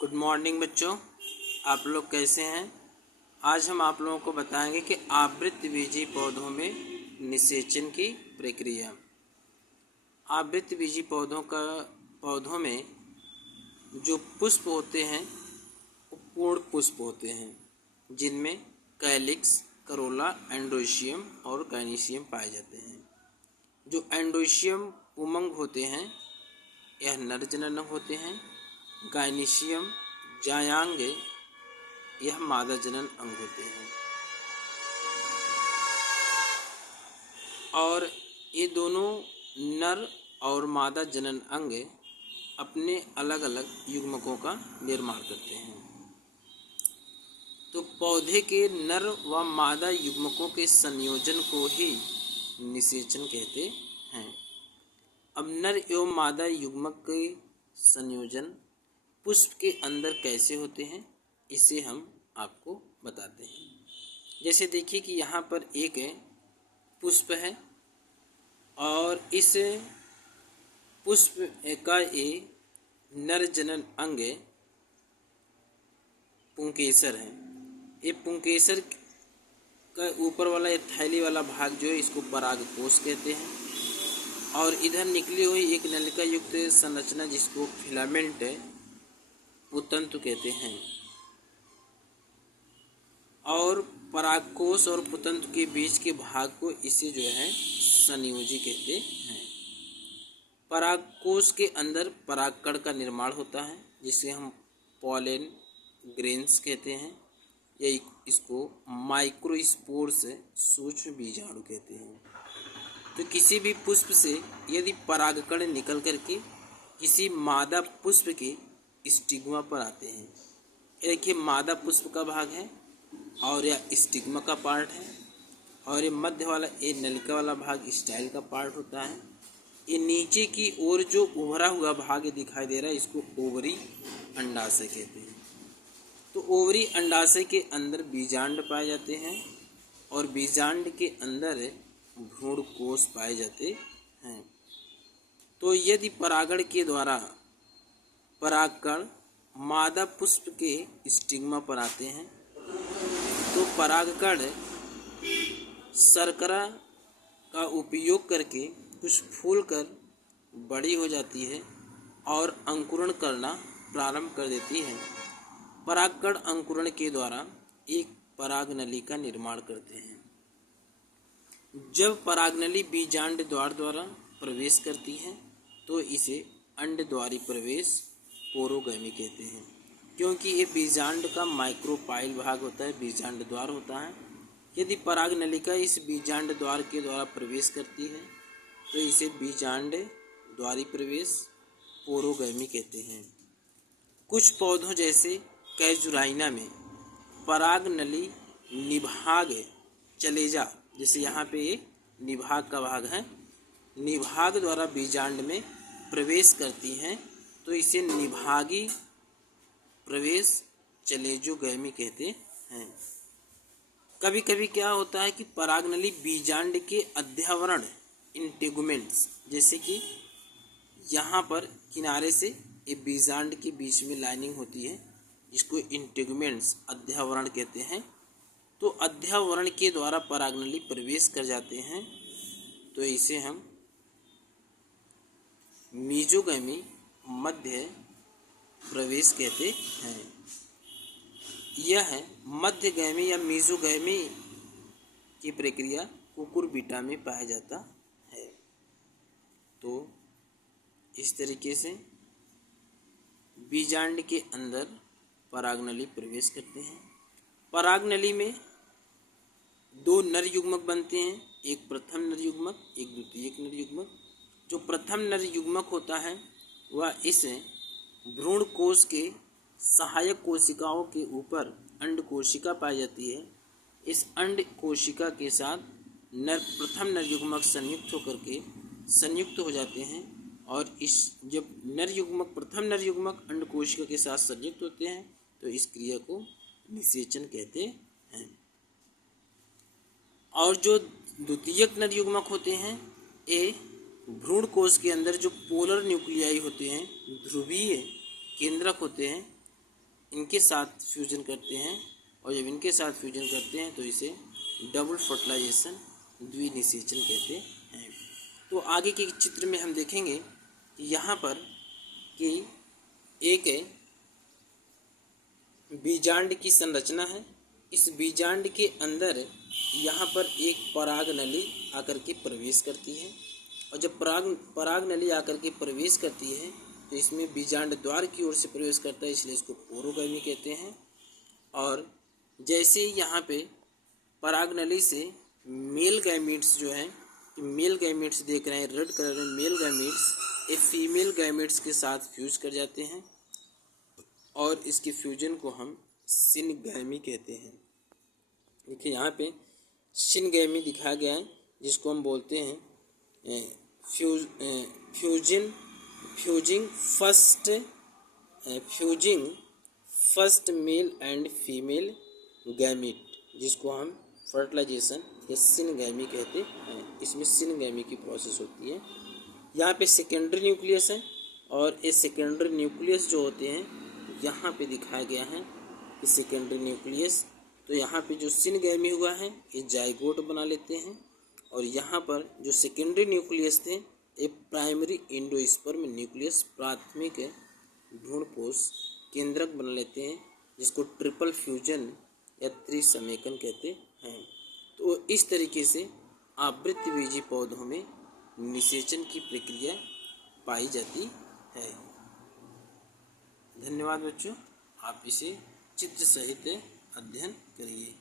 Good morning बच्चों, आप लोग कैसे हैं। आज हम आप लोगों को बताएंगे कि आवृत्तबीजी पौधों में निषेचन की प्रक्रिया। आवृत्तबीजी पौधों में जो पुष्प होते हैं वो पूर्ण पुष्प होते हैं, जिनमें कैलिक्स, करोला, एंड्रोशियम और गाइनीशियम पाए जाते हैं। जो एंड्रोशियम उमंग होते हैं यह नर जनन होते हैं। गाइनीशियम जायांग यह मादा जनन अंग होते हैं। और ये दोनों नर और मादा जनन अंग अपने अलग अलग युग्मकों का निर्माण करते हैं। तो पौधे के नर व मादा युग्मकों के संयोजन को ही निषेचन कहते हैं। अब नर एवं मादा युग्मक के संयोजन पुष्प के अंदर कैसे होते हैं, इसे हम आपको बताते हैं। जैसे देखिए कि यहाँ पर एक पुष्प है और इस पुष्प का एक नर जनन अंग पुंकेसर है। ये पुंकेसर का ऊपर वाला ये थैली वाला भाग जो है इसको परागकोश कहते हैं। और इधर निकली हुई एक नलिका युक्त संरचना जिसको फिलामेंट पुतंतु कहते हैं। और परागकोश और पुतंतु के बीच के भाग को इसे जो है संयोजी कहते हैं। परागकोश के अंदर परागकण का निर्माण होता है जिसे हम पॉलन ग्रेन्स कहते हैं, या इसको माइक्रोस्पोर्स सूक्ष्म बीजाणु कहते हैं। तो किसी भी पुष्प से यदि परागकण निकल करके किसी मादा पुष्प के स्टिग्मा पर आते हैं, देखिए मादा पुष्प का भाग है और यह स्टिग्मा का पार्ट है, और ये मध्य वाला ये नलिका वाला भाग स्टाइल का पार्ट होता है। ये नीचे की ओर जो उभरा हुआ भाग दिखाई दे रहा है इसको ओवरी अंडाशय कहते हैं। तो ओवरी अंडाशय के अंदर बीजांड पाए जाते हैं और बीजांड के अंदर भ्रूण कोश पाए जाते हैं। तो यदि परागण के द्वारा परागकण मादा पुष्प के स्टिग्मा पर आते हैं तो परागकण शर्करा का उपयोग करके कुछ फूल कर बड़ी हो जाती है और अंकुरण करना प्रारंभ कर देती है। परागकण अंकुरण के द्वारा एक परागनली का निर्माण करते हैं। जब परागनली बीजांड द्वारा प्रवेश करती है तो इसे अंडद्वारी प्रवेश पोरोगैमी कहते हैं, क्योंकि ये बीजांड का माइक्रोपाइल भाग होता है, बीजांड द्वार होता है। यदि पराग नलिका इस बीजांड द्वार के द्वारा प्रवेश करती है तो इसे बीजांड द्वारी प्रवेश पोरोगैमी कहते हैं। कुछ पौधों जैसे कैजुराइना में पराग नली निभाग चलेजा, जैसे यहाँ पे ये निभाग का भाग है, निभाग द्वारा बीजांड में प्रवेश करती हैं तो इसे निभागी प्रवेश चलेजोगैमी कहते हैं। कभी कभी क्या होता है कि परागनली बीजांड के अध्यावरण इंटेगुमेंट्स, जैसे कि यहाँ पर किनारे से ये बीजांड के बीच में लाइनिंग होती है जिसको इंटेगुमेंट्स अध्यावरण कहते हैं। तो अध्यावरण के द्वारा परागनली प्रवेश कर जाते हैं तो इसे हम मीजोगैमी मध्य प्रवेश कहते हैं। यह मध्यगैमी या मीजोगैमी की प्रक्रिया कुकुरबिटा में पाया जाता है। तो इस तरीके से बीजांड के अंदर परागनली प्रवेश करते हैं। परागनली में दो नर युग्मक बनते हैं, एक प्रथम नर युग्मक, एक द्वितीयक नर युग्मक। जो प्रथम नर युग्मक होता है वह इस भ्रूण कोश के सहायक कोशिकाओं के ऊपर अंड कोशिका पाई जाती है। इस अंड कोशिका के साथ प्रथम नर युग्मक संयुक्त हो जाते हैं और इस जब प्रथम नर युग्मक अंड कोशिका के साथ संयुक्त होते हैं तो इस क्रिया को निषेचन कहते हैं। और जो द्वितीयक नर युग्मक होते हैं ये भ्रूण कोश के अंदर जो पोलर न्यूक्लियाई होते हैं, ध्रुवीय केंद्रक होते हैं, इनके साथ फ्यूजन करते हैं, और जब इनके साथ फ्यूजन करते हैं तो इसे डबल फर्टिलाइजेशन, द्विनिषेचन कहते हैं। तो आगे के चित्र में हम देखेंगे कि यहाँ पर कि एक बीजांड की संरचना है। इस बीजांड के अंदर यहाँ पर एक पराग नली आकर के प्रवेश करती है, और जब पराग नली आकर के प्रवेश करती है तो इसमें बीजांड द्वार की ओर से प्रवेश करता है, इसलिए इसको पोरोगैमी कहते हैं। और जैसे यहाँ पे पराग नली से मेल गैमीट्स जो हैं, मेल गैमीट्स देख रहे हैं रेड कलर में, मेल गैमीट्स ये फीमेल गैमीट्स के साथ फ्यूज कर जाते हैं, और इसके फ्यूजन को हम सिनगैमी कहते हैं। देखिए यहाँ पे सिनगैमी दिखाया गया है, जिसको हम बोलते हैं fusing first male and female gamete, जिसको हम फर्टिलाइजेशन या सिनगैमी कहते हैं। इसमें सिनगैमी की प्रोसेस होती है। यहाँ पे सेकेंडरी न्यूक्लियस है, और ये सेकेंडरी न्यूक्लियस जो होते हैं यहाँ पे दिखाया गया है कि सेकेंडरी न्यूक्लियस, तो यहाँ पे जो सिनगैमी हुआ है ये जाइगोट बना लेते हैं, और यहाँ पर जो सेकेंडरी न्यूक्लियस थे ये प्राइमरी एंडोस्पर्म न्यूक्लियस, प्राथमिक भ्रूणपोष केंद्रक बना लेते हैं, जिसको ट्रिपल फ्यूजन या त्रिसमेकन कहते हैं। तो इस तरीके से आवृत्तबीजी पौधों में निषेचन की प्रक्रिया पाई जाती है। धन्यवाद बच्चों, आप इसे चित्र सहित अध्ययन करिए।